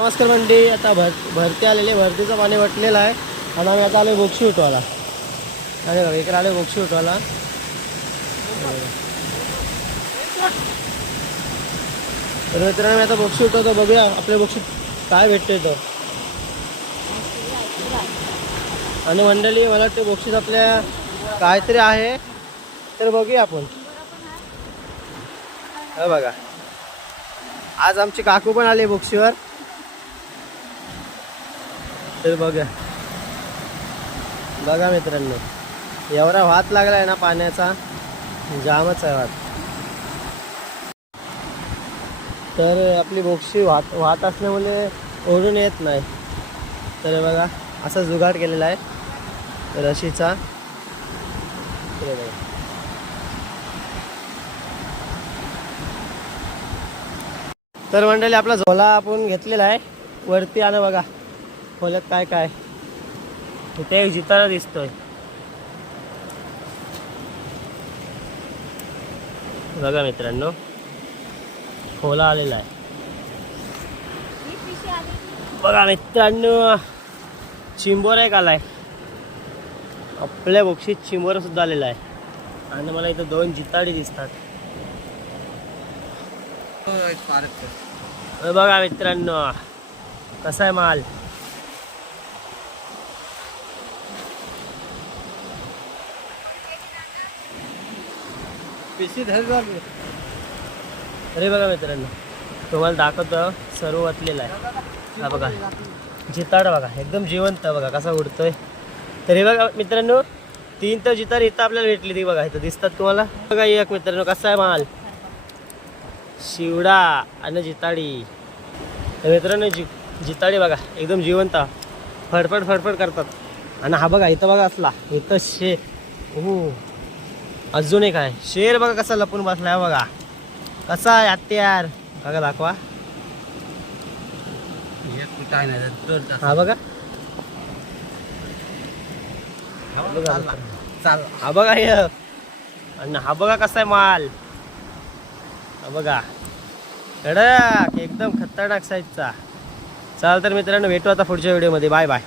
नमस्कार मंडी आता भर भरती आलेली आहे. भरतीचं पाणी वटलेलं आहे. आणि आम्ही आता आलो बोक्षी उठवायला. आणि बघा इकडे आलो बोक्षी उठवायला. तर मित्रांनो मी आता बोक्षी उठवतो. बघूया आपल्या बोक्षी काय भेटतंय तो आणि मंडळी मला वाटते बोक्षीत आपल्या काहीतरी आहे. तर बघूया आपण. हे बघा. आज आमची काकू पण आली बोक्षीवर. तर बघा. बघा मित्रांनो एवढा वात लागलाय ना पाण्याचा जामच आहे वात. तर आपली बोक्षी वाहत वाहत असल्यामुळे ओढून येत नाही. तर बघा असा जुगाड केलेला आहे रशीचा. तर बघा. तर मंडळी आपला झोला आपण घेतलेला आहे. वरती आलं बघा. खोल्यात काय काय? इथे एक जितारा दिसतोय. बघा मित्रांनो खोला आलेला आहे. बघा मित्रांनो चिंबोर एक आलाय. आपल्या बोक्षीत चिंबोर सुद्धा आलेला आहे. आणि मला इथं दोन जिताडी दिसतात. बघा मित्रांनो कसा आहे माल? अरे बघा मित्रांनो तुम्हाला दाखवतो सर्व वाचलेला आहे. हा बघा जिताड बघा एकदम जिवंत बघा कसा उडतोय. तर हे बघा मित्रांनो तीन तर जिताड इथं आपल्याला भेटली ती बघा इथं दिसतात तुम्हाला. बघा एक मित्रांनो कसा आहे माल? शिवडा आणि जिताडी. तर मित्रांनो जि जिताडी बघा एकदम जिवंत फडफड फडफड करतात. आणि हा बघा इथं बघा असला इथं शे हो अजून एक आहे. शेर बघा कसा लपून बसलाय बघा. कसा आहे हत्यार बघा दाखवा. हा बघा. हा बघा हे आणि हा. बघा कसा आहे माल. हा बघा. कडक एकदम खतरनाक साईजचा चाल तर मित्रांनो भेटू आता पुढच्या व्हिडिओमध्ये बाय बाय